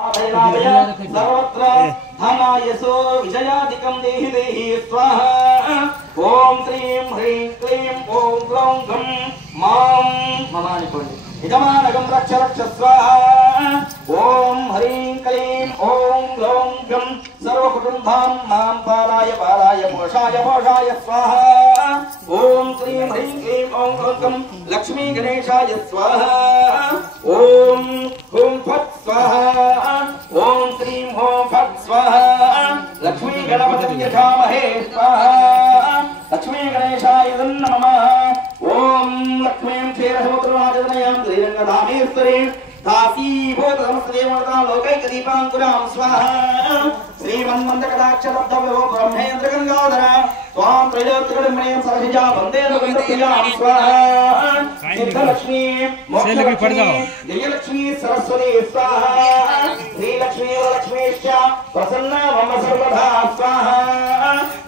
सर्वत्र धनायसो विजयादिकं देहि देहि स्वाहा। ओम श्रीं ह्रीं क्लीं ओम ग्लौं गं मां ममानिकोण्डि यजमानगं रक्ष रक्ष स्वाहा। ओम ह्रीं क्लीं ओम ग्लौं गं सर्वकुटुम्बां मां पालाय पालाय मोषाय मोषाय स्वाहा। ओम श्रीं ह्रीं क्लीं ओम ग्लौं गं लक्ष्मी गणेशाय स्वाहा। ओम हुं फट् स्वाहा। ओम श्रीं हों फट् स्वाहा। लक्ष्मी गणपतिं यजामहे स्वाहा। लक्ष्मी गणेशाय नमः। ओम लक्ष्मीं क्षीरसमुद्रराजतनयां श्रीरङ्गधामेश्वरीं दासीभूतसमस्तदेवतां लोकैकदीपाङ्कुरां स्वाहा। श्रीमन्मन्दकटाक्षलब्धविभो ब्रह्मेन्द्रगङ्गाधर त्वां त्रैलोक्यगणमणीं सरसिजा वन्दे रघुप्रियां स्वाहा। सिद्धलक्ष्मी मोक्षलक्ष्मी जयलक्ष्मी सरस्वती स्वाहा। श्रीलक्ष्मी वरलक्ष्मीश्च प्रसन्ना मम सर्वदा स्वाहा।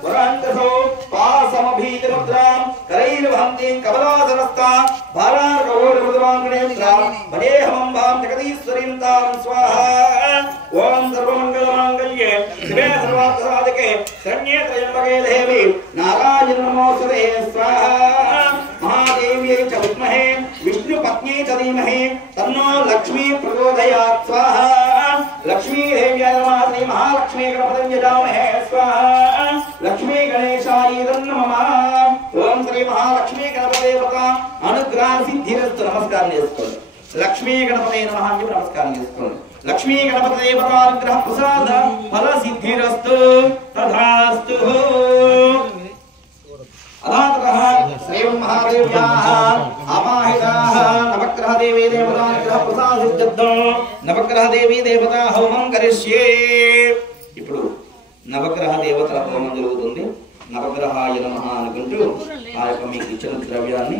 वराङ्गसो पासमभीतिमुद्रां करैर्वहन्तीं कमलासनस्ता भारार्गौरमृदुवाङ्गणेन्द्रां वदेहमम्बां जगदीश्वरीं तां स्वाहा। ओम सर्वमङ्गलमाङ्गल्ये शिवे सर्वार्थसाधके शरण्ये त्र्यम्बके देवी नारायण नमोस्तुते स्वाहा। महादेव्यै च विद्महे विष्णुपत्न्यै च धीमहि तन्नो लक्ष्मी प्रचोदयात् स्वाहा। लक्ष्मी देव्यै नमः। श्री महालक्ष्मी गणपतिं यजामहे स्वाहा। लक्ष्मी गणेशाय नमः। ओम श्री महालक्ष्मी गणपतिदेवता अनुग्रह सिद्धिरस्तु नमस्कार చేసుకోండి। लक्ष्मी गणपते नमः అని నమస్కారం చేసుకోండి। लक्ष्मी गणपति देवता अनुग्रह प्रसाद फल सिद्धिरस्तु तथास्तु। अदातः श्रीं महादेव्याः आवाहिताः नवग्रह देवी देवता अनुग्रह प्रसाद सिद्धिर्दो नवग्रह देवी देवता హోమం కరిష్యే। ఇప్పుడు నవగ్రహ దేవతల హోమం జరుగుతుంది। నవగ్రహాయ నమః అనుకుంటూ ఆ యొక్క మీకు ఇచ్చిన ద్రవ్యాన్ని